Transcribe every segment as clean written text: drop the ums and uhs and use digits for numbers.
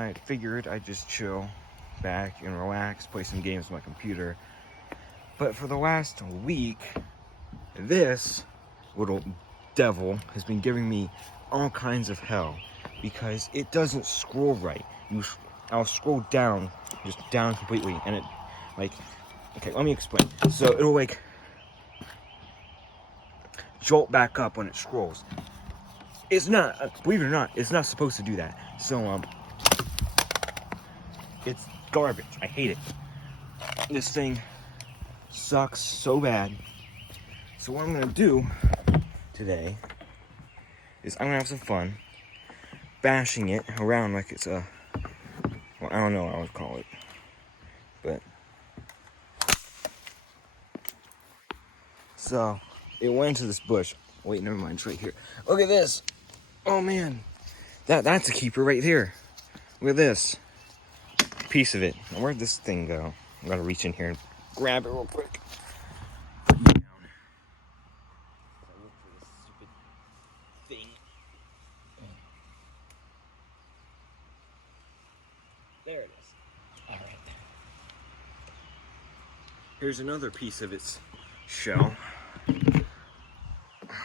I figured I'd just chill back and relax, play some games on my computer. But for the last week, this little devil has been giving me all kinds of hell because it doesn't scroll right. I'll scroll down, just down completely, and it, like, okay, let me explain. So it'll, like, jolt back up when it scrolls. It's not, believe it or not, it's not supposed to do that. So, it's garbage. I hate it. This thing sucks so bad. So what I'm gonna do today is I'm gonna have some fun bashing it around like it's a, well, I don't know what I would call it, but so it went into this bush. Wait, never mind, it's right here. Look at this. Oh man, that's a keeper right there. Look at this piece of it. Now, where'd this thing go? I'm gonna reach in here and grab it real quick. There it is. All right. Here's another piece of its shell.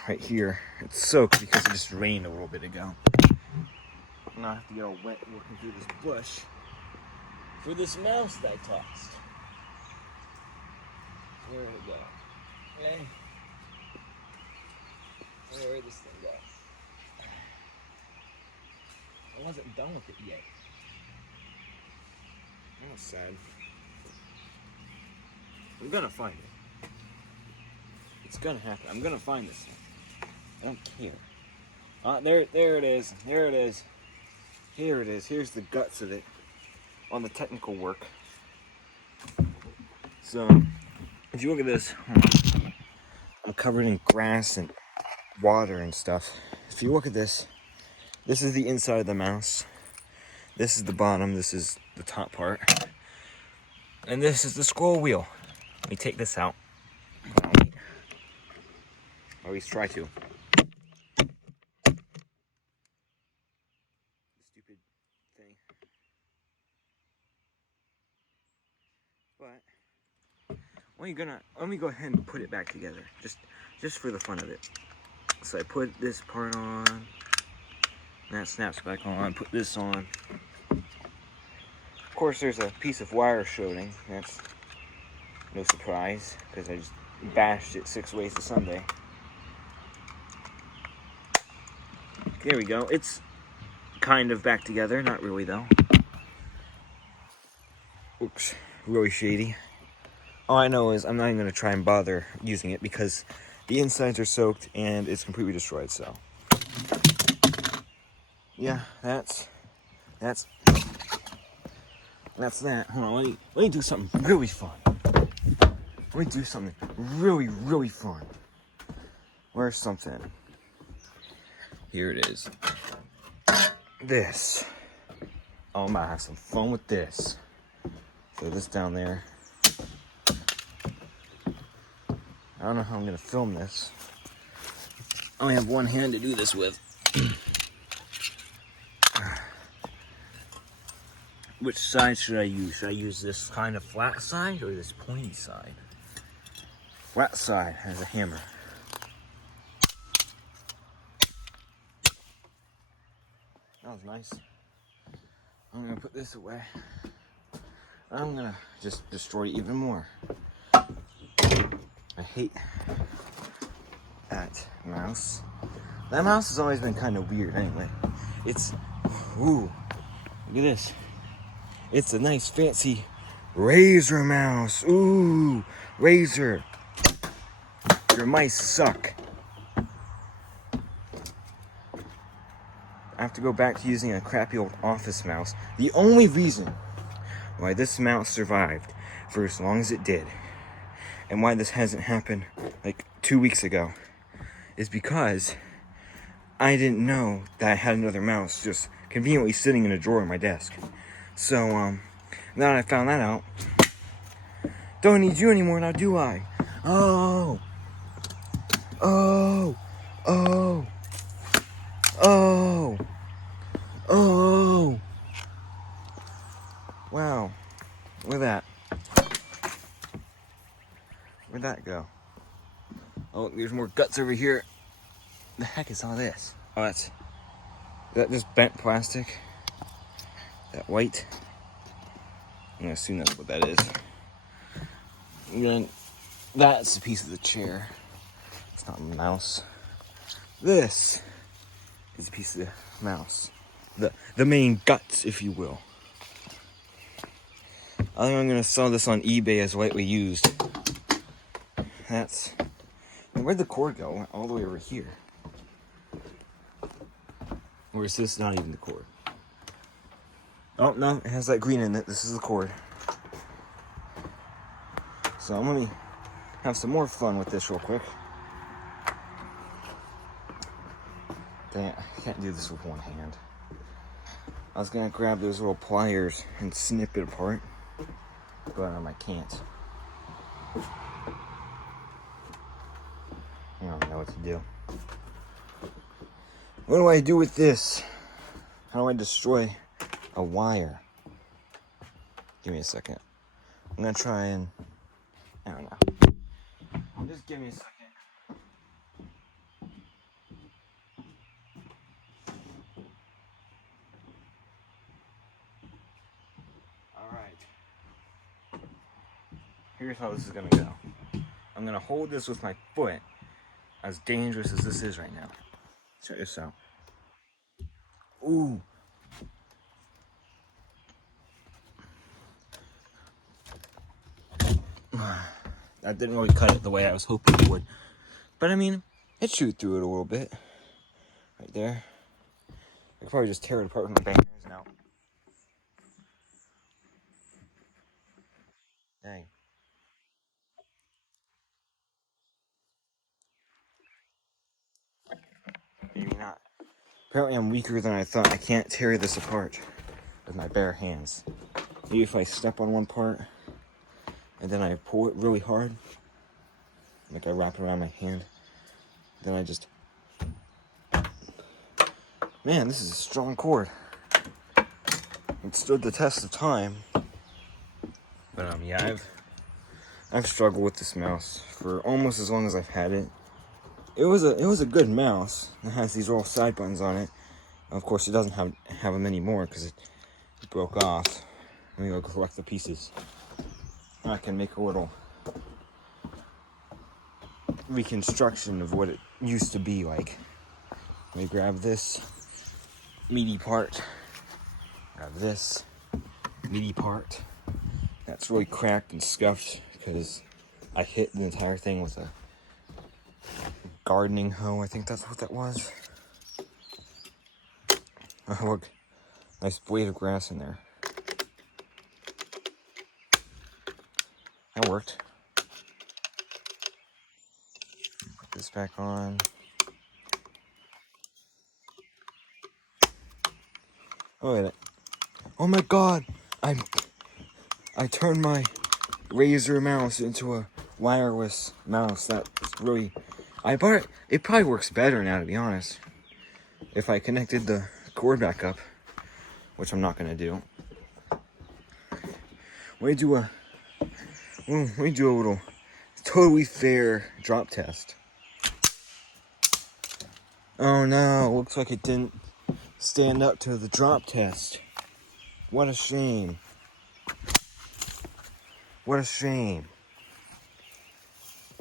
Right here. It's soaked because it just rained a little bit ago. Now I have to get all wet working through this bush for this mouse that I tossed. Where did it go? Okay. Where did this thing go? I wasn't done with it yet. That was sad. I'm gonna find it. It's gonna happen. I'm gonna find this thing. I don't care. There it is. There it is. Here it is. Here's the guts of it on the technical work. So, if you look at this, I'm covered in grass and water and stuff. If you look at this, this is the inside of the mouse. This is the bottom. This is the top part. And this is the scroll wheel. Let me take this out. Or at least try to. Stupid thing. But let me go ahead and put it back together. Just for the fun of it. So I put this part on. And that snaps back on. Put this on. Of course, there's a piece of wire showing. That's no surprise because I just bashed it 6 ways to Sunday. There we go. It's kind of back together. Not really, though. Oops. Really shady. All I know is I'm not even going to try and bother using it because the insides are soaked and it's completely destroyed, so. Yeah, that's that. Hold on, let me do something really fun. Let me do something really, really fun. Where's something? Here it is. This. Oh, I'm gonna have some fun with this. Throw this down there. I don't know how I'm gonna film this. I only have one hand to do this with. Which side should I use? Should I use this kind of flat side or this pointy side? Flat side has a hammer. That was nice. I'm gonna put this away. I'm gonna just destroy it even more. I hate that mouse. That mouse has always been kind of weird anyway. It's, ooh, look at this. It's a nice fancy Razer mouse. Ooh, Razer. Your mice suck. I have to go back to using a crappy old office mouse. The only reason why this mouse survived for as long as it did, and why this hasn't happened like 2 weeks ago, is because I didn't know that I had another mouse just conveniently sitting in a drawer in my desk. So, now that I found that out, don't need you anymore now, do I? Oh, oh, oh, oh, oh, Wow. Look at that. Where'd that go? Oh, there's more guts over here. The heck is all this? Oh, is that just bent plastic? That white? I'm gonna assume that's what that is. And then that's a piece of the chair. It's not a mouse. This is a piece of the mouse. The main guts, if you will. I think I'm gonna sell this on eBay as lightly used. That's... Where'd the cord go? All the way over here. Or is this not even the cord? Oh, no, it has that green in it. This is the cord. So I'm gonna have some more fun with this real quick. Dang it, I can't do this with one hand. I was gonna grab those little pliers and snip it apart, but I can't. I don't know what to do. What do I do with this? How do I destroy a wire? Give me a second. I'm gonna try and... I don't know. Just give me a second. Alright. Here's how this is gonna go. I'm gonna hold this with my foot, as dangerous as this is right now. Check this out. Ooh. That didn't really cut it the way I was hoping it would. But I mean, it chewed through it a little bit. Right there. I could probably just tear it apart with my fingers now. Dang. Maybe not. Apparently I'm weaker than I thought. I can't tear this apart with my bare hands. Maybe if I step on one part and then I pull it really hard, like I wrap it around my hand, then I just... Man, this is a strong cord. It stood the test of time. But yeah, I've struggled with this mouse for almost as long as I've had it. It was a good mouse. It has these little side buttons on it. Of course, it doesn't have them anymore because it broke off. Let me go collect the pieces. I can make a little reconstruction of what it used to be like. Let me grab this meaty part. Grab this meaty part. That's really cracked and scuffed because I hit the entire thing with a gardening hoe. I think that's what that was. Oh, look. Nice blade of grass in there. That worked. Put this back on. Oh, wait. Oh my god! I turned my Razer mouse into a wireless mouse. That's really... It probably works better now, to be honest. If I connected the cord back up, which I'm not gonna do. Let me do a little totally fair drop test. Oh no, looks like it didn't stand up to the drop test. What a shame. What a shame.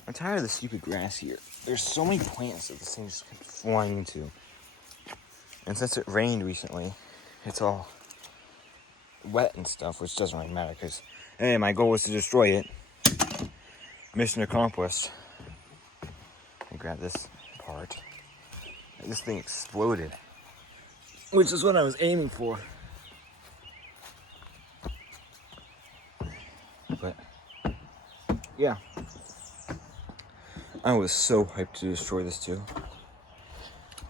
I'm tired of the stupid grass here. There's so many plants that this thing just keeps flying into. And since it rained recently, it's all wet and stuff, which doesn't really matter because, hey, my goal was to destroy it. Mission accomplished. I grab this part. This thing exploded, which is what I was aiming for. But yeah, I was so hyped to destroy this too.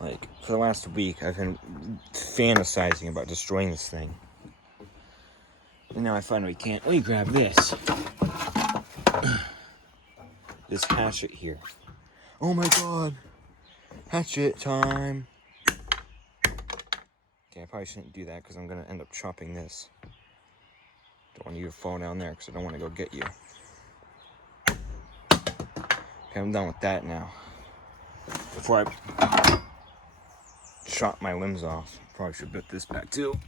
Like, for the last week, I've been fantasizing about destroying this thing. And now I finally can't. Let me grab this. This hatchet here. Oh my god. Hatchet time. Okay, I probably shouldn't do that because I'm going to end up chopping this. Don't want you to fall down there because I don't want to go get you. Okay, I'm done with that now. Before I chop my limbs off, probably should put this back too.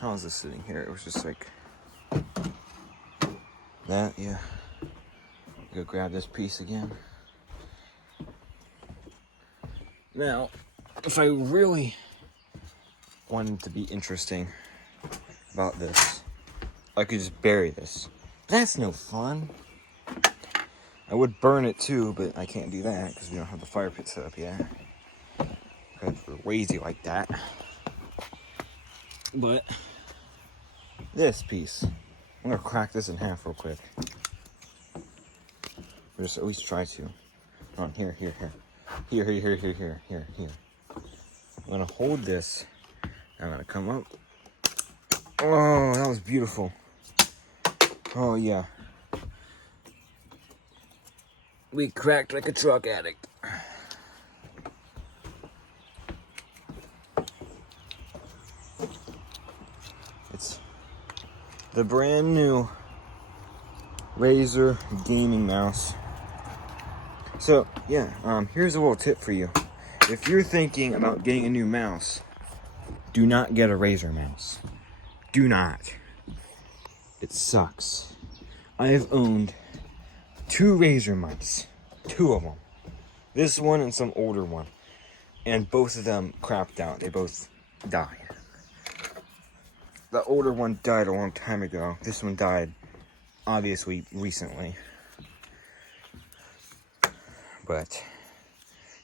How was this sitting here? It was just like that, yeah. Go grab this piece again. Now, if I really wanted to be interesting about this, I could just bury this. But that's no fun. I would burn it too, but I can't do that because we don't have the fire pit set up yet. Because we're lazy like that. But this piece, I'm gonna crack this in half real quick. Or just at least try to. On here. Here. I'm gonna hold this. I'm gonna come up. Oh, that was beautiful. Oh yeah. We cracked like a truck addict. It's the brand new Razer gaming mouse. So yeah, here's a little tip for you. If you're thinking about getting a new mouse, do not get a Razer mouse. Do not. It sucks. I have owned 2 Razer mice. 2 of them. This one and some older one. And both of them crapped out. They both died. The older one died a long time ago. This one died, obviously, recently. But,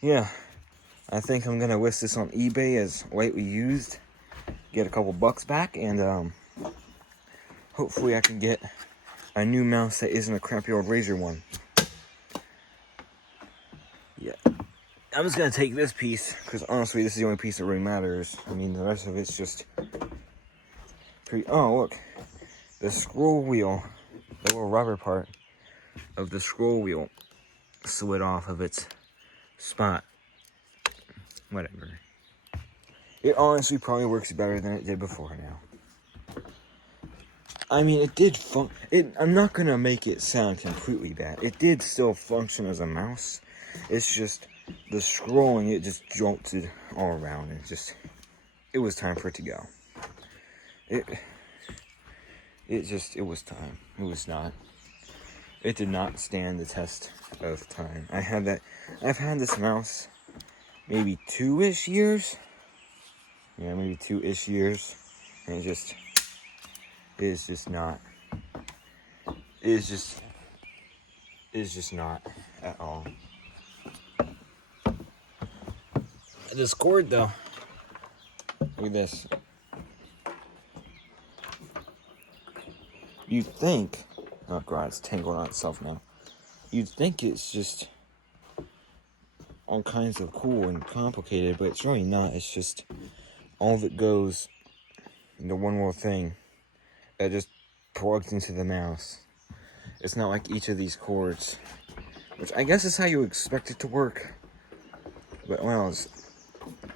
yeah. I think I'm gonna list this on eBay as lightly used. Get a couple bucks back, and hopefully I can get a new mouse that isn't a crappy old Razer one. Yeah. I'm just gonna take this piece, because honestly, this is the only piece that really matters. I mean, the rest of it's just pretty. Oh, look. The scroll wheel, the little rubber part of the scroll wheel slid off of its spot. Whatever. It honestly probably works better than it did before now. I mean, it did I'm not gonna make it sound completely bad. It did still function as a mouse. It's just the scrolling, it just jolted all around. It was time for it to go. It was time. It was not. It did not stand the test of time. I've had this mouse maybe 2-ish years. Yeah, maybe 2-ish years. And it is just not at all. This cord though, look at this. You'd think, oh god, it's tangled on itself now. You'd think it's just all kinds of cool and complicated, but it's really not. It's just all of it goes into one little thing that just plugs into the mouse. It's not like each of these cords, which I guess is how you expect it to work. But what I was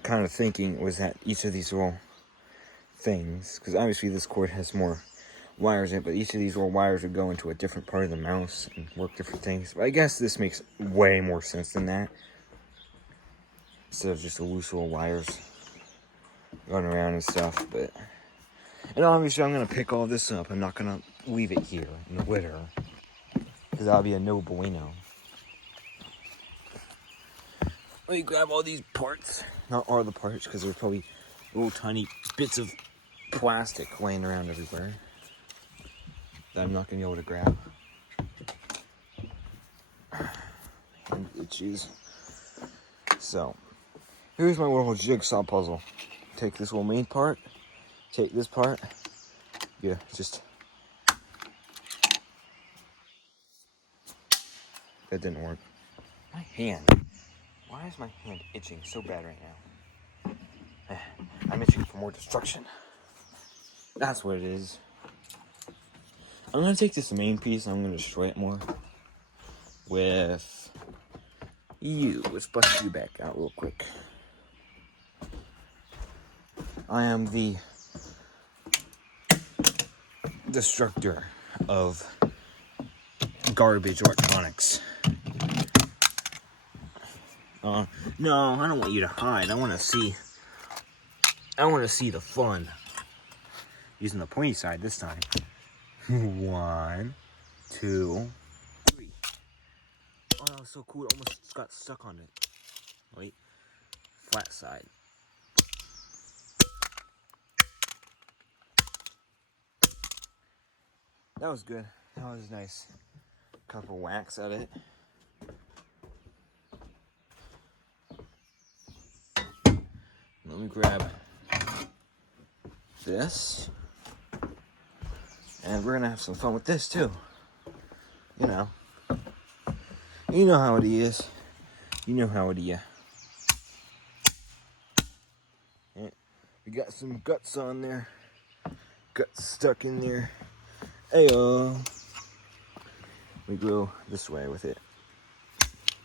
kind of thinking was that each of these little things, because obviously this cord has more wires in it, but each of these little wires would go into a different part of the mouse and work different things. But I guess this makes way more sense than that, instead of just the loose little wires going around and stuff. And obviously I'm gonna pick all this up. I'm not gonna leave it here in the litter, because that'll be a no bueno. Let me grab all these parts. Not all the parts, because there's probably little tiny bits of plastic laying around everywhere that I'm not gonna be able to grab. And itches. So, here's my little jigsaw puzzle. Take this little main part, take this part. Yeah, just. That didn't work. My hand. Why is my hand itching so bad right now? I'm itching for more destruction. That's what it is. I'm gonna take this main piece and I'm gonna destroy it more with, let's bust you back out real quick. I am the destructor of garbage electronics. No, I don't want you to hide. I want to see the fun. Using the pointy side this time. 1, 2, 3. Oh, that was so cool. It almost got stuck on it. Wait. Flat side. That was good. That was nice. Couple whacks at it. Let me grab this. And we're gonna have some fun with this too. You know. You know how it is. You know how it is. And we got some guts on there. Guts stuck in there. Ayo. We go this way with it.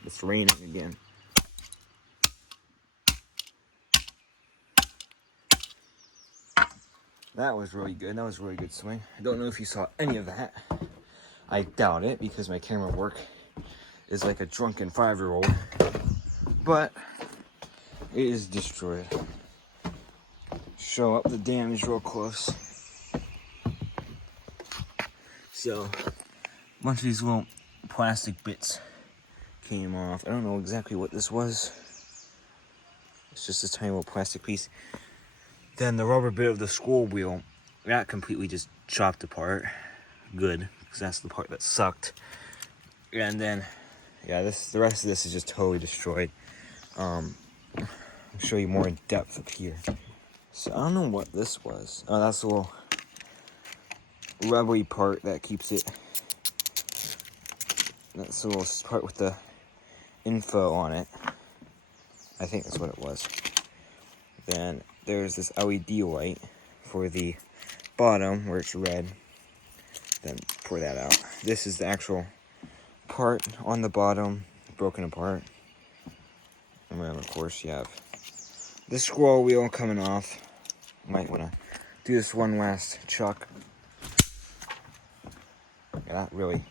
It's raining again. That was really good. That was a really good swing. I don't know if you saw any of that. I doubt it because my camera work is like a drunken 5-year-old. But it is destroyed. Show up the damage real close. So, a bunch of these little plastic bits came off. I don't know exactly what this was. It's just a tiny little plastic piece. Then the rubber bit of the scroll wheel, that completely just chopped apart. Good, because that's the part that sucked. And then, yeah, the rest of this is just totally destroyed. I'll show you more in depth up here. So I don't know what this was. Oh, that's a little rubbery part that keeps it. That's a little part with the info on it. I think that's what it was. Then there's this LED light for the bottom where it's red. Then pour that out. This is the actual part on the bottom, broken apart. And then of course you have this scroll wheel coming off. Might want to do this one last chuck. Yeah, that really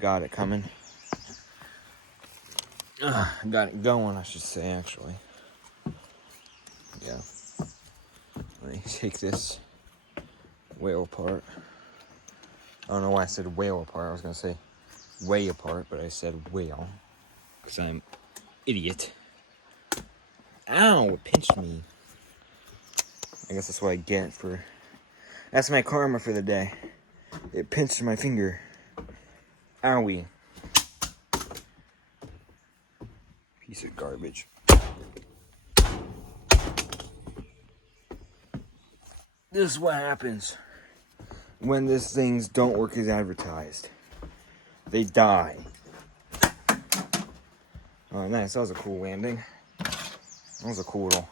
got it coming. Got it going, I should say, actually. Yeah. Let me take this whale apart. I don't know why I said whale apart. I was going to say way apart, but I said whale. Because I'm idiot. Ow, it pinched me. I guess that's what I get for... That's my karma for the day. It pinched my finger. Owie. Piece of garbage. This is what happens when these things don't work as advertised. They die. Oh, nice. That was a cool landing. That was a cool little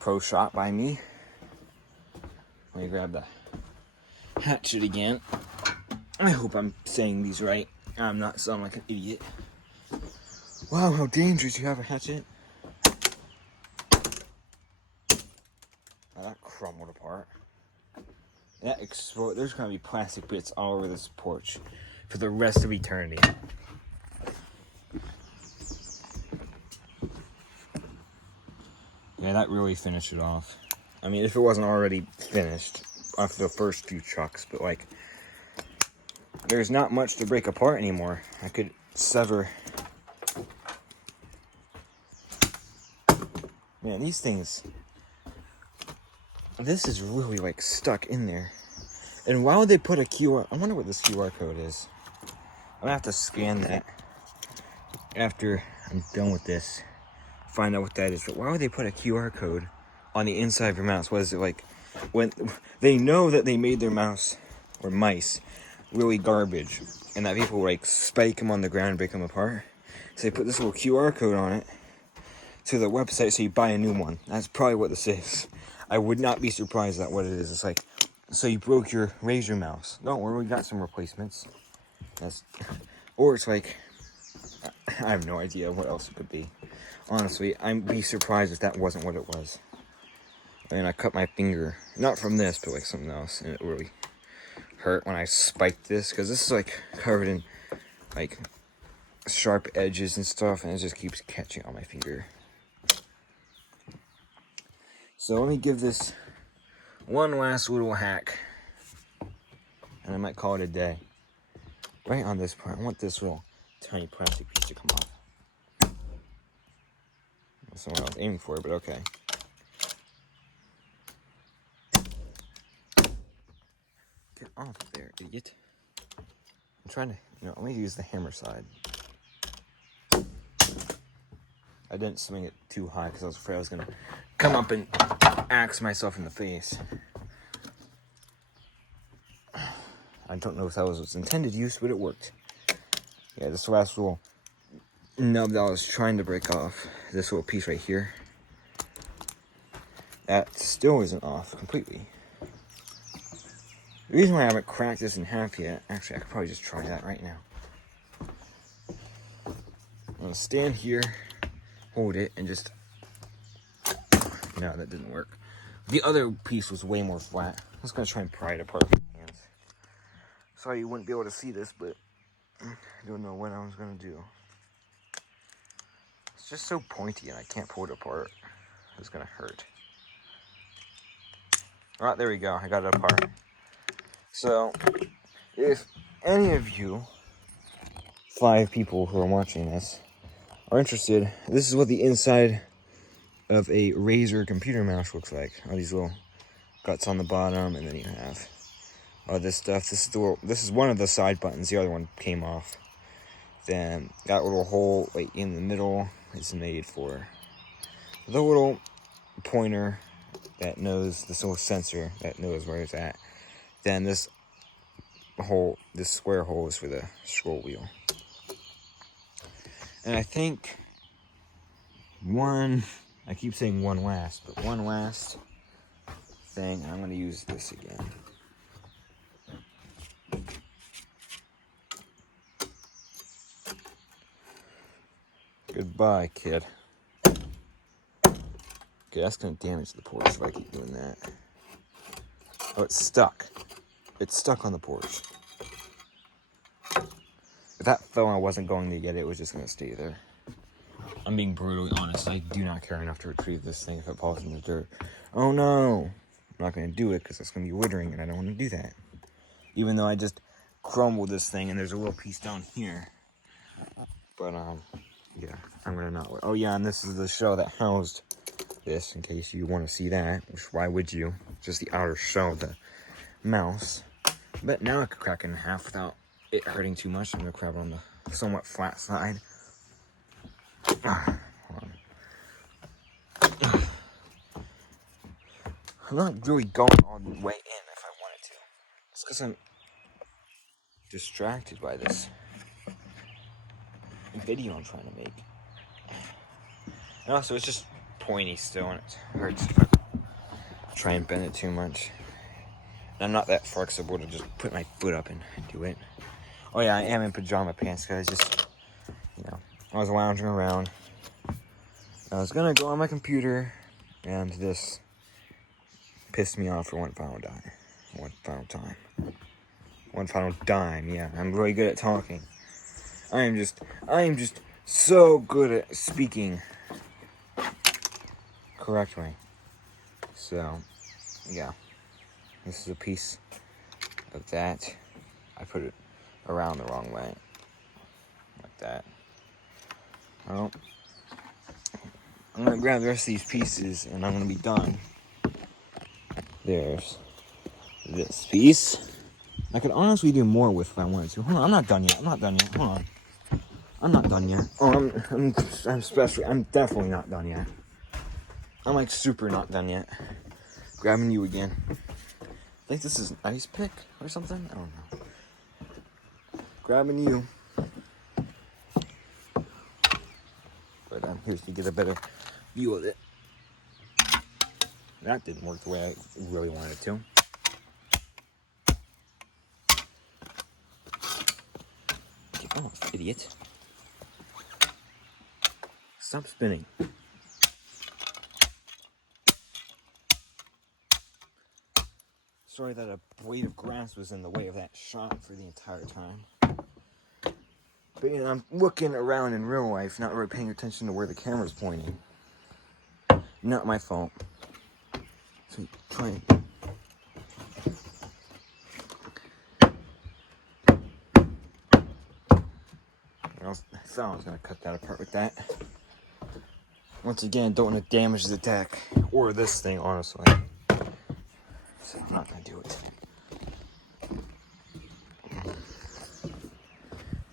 pro shot by me. Let me grab the hatchet again. I hope I'm saying these right. I'm not sounding like an idiot. Wow, how dangerous. You have a hatchet. Oh, that crumbled apart. That exploded. There's going to be plastic bits all over this porch for the rest of eternity. Yeah, that really finished it off. I mean, if it wasn't already finished after the first few chucks, but like, there's not much to break apart anymore. I could sever. Man, these things, this is really like stuck in there. And why would they put a QR? I wonder what this QR code is. I'm gonna have to scan that after I'm done with this. Find out what that is. But why would they put a QR code on the inside of your mouse? What is it like? When they know that they made their mouse or mice really garbage, and that people like spike them on the ground and break them apart, so they put this little QR code on it to the website so you buy a new one. That's probably what this is. I would not be surprised at what it is. It's like, so you broke your Razer mouse. Don't worry, we got some replacements. Or it's like, I have no idea what else it could be. Honestly, I'd be surprised if that wasn't what it was. And I cut my finger, not from this, but like something else, and it really hurt when I spiked this, because this is like covered in like sharp edges and stuff, and it just keeps catching on my finger. So let me give this one last little hack, and I might call it a day. Right on this part, I want this little tiny plastic piece to come off. That's not what I was aiming for, but okay. Get off there, idiot. I'm trying to, let me use the hammer side. I didn't swing it too high because I was afraid I was going to come up and axe myself in the face. I don't know if that was its intended use, but it worked. Yeah, this last little nub that I was trying to break off, this little piece right here, that still isn't off completely. The reason why I haven't cracked this in half yet, actually I could probably just try that right now. I'm gonna stand here, hold it, and just, no, that didn't work. The other piece was way more flat. I was gonna try and pry it apart with my hands. Sorry you wouldn't be able to see this, but I don't know what I was gonna do. It's just so pointy and I can't pull it apart. It's gonna hurt. All right, there we go, I got it apart. So, if any of you 5 people who are watching this are interested, this is what the inside of a Razer computer mouse looks like. All these little guts on the bottom, and then you have all this stuff. This is one of the side buttons. The other one came off. Then that little hole right in the middle is made for the little pointer that knows, this little sensor that knows where it's at. Then this square hole is for the scroll wheel. And I think I keep saying one last thing, I'm going to use this again. Goodbye, kid. Okay, that's going to damage the porch if I keep doing that. Oh, it's stuck. It's stuck on the porch. If that fell, I wasn't going to get it. It was just going to stay there. I'm being brutally honest. I do not care enough to retrieve this thing if it falls in the dirt. Oh no! I'm not going to do it because it's going to be littering and I don't want to do that. Even though I just crumbled this thing and there's a little piece down here. But, yeah, I'm going to not. Oh yeah, and this is the shell that housed this, in case you want to see that. Which, why would you? Just the outer shell of the mouse. But now I could crack it in half without it hurting too much. I'm going to crack it on the somewhat flat side. I'm not really going all the way in if I wanted to. It's because I'm distracted by this video I'm trying to make. And also, it's just pointy still, and it hurts if I try and bend it too much. And I'm not that flexible to just put my foot up and do it. Oh yeah, I am in pajama pants, guys. Just, I was lounging around. I was gonna go on my computer, and this pissed me off for one final time. One final dime, yeah. I'm really good at talking. I am just so good at speaking correctly. So, yeah. This is a piece of that. I put it around the wrong way. Like that. Well, I'm going to grab the rest of these pieces and I'm going to be done. There's this piece. I could honestly do more with if I wanted to. Hold on, I'm not done yet. Hold on. I'm not done yet. Oh, I'm definitely not done yet. I'm like super not done yet. Grabbing you again. I think this is an ice pick or something. I don't know. Grabbing you. But here's to get a better view of it. That didn't work the way I really wanted it to. Get off, idiot. Stop spinning. Sorry that a blade of grass was in the way of that shot for the entire time. But you know, I'm looking around in real life, not really paying attention to where the camera's pointing. Not my fault. So try it. I thought I was going to cut that apart with that. Once again, don't want to damage the deck. Or this thing, honestly. So I'm not going to do it.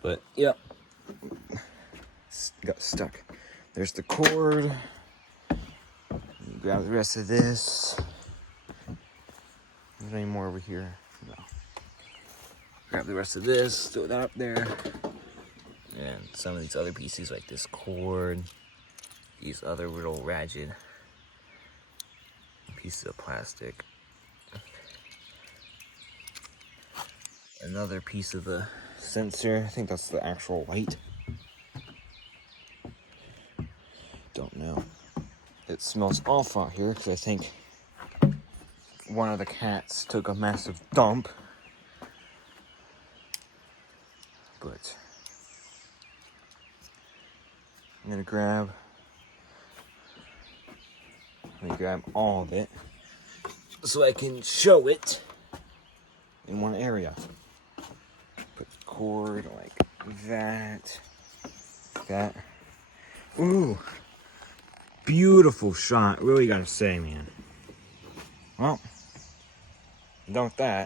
But, yep. Got stuck. There's the cord. Grab the rest of this. Is there any more over here? No. Grab the rest of this. Throw that up there. And some of these other pieces, like this cord. These other little ratchet pieces of plastic. Another piece of the sensor. I think that's the actual light. Don't know. It smells awful out here because I think one of the cats took a massive dump. But I'm gonna grab all of it so I can show it in one area. Put the cord like that. That. Ooh. Beautiful shot. Really gotta say, man. Well, done with that.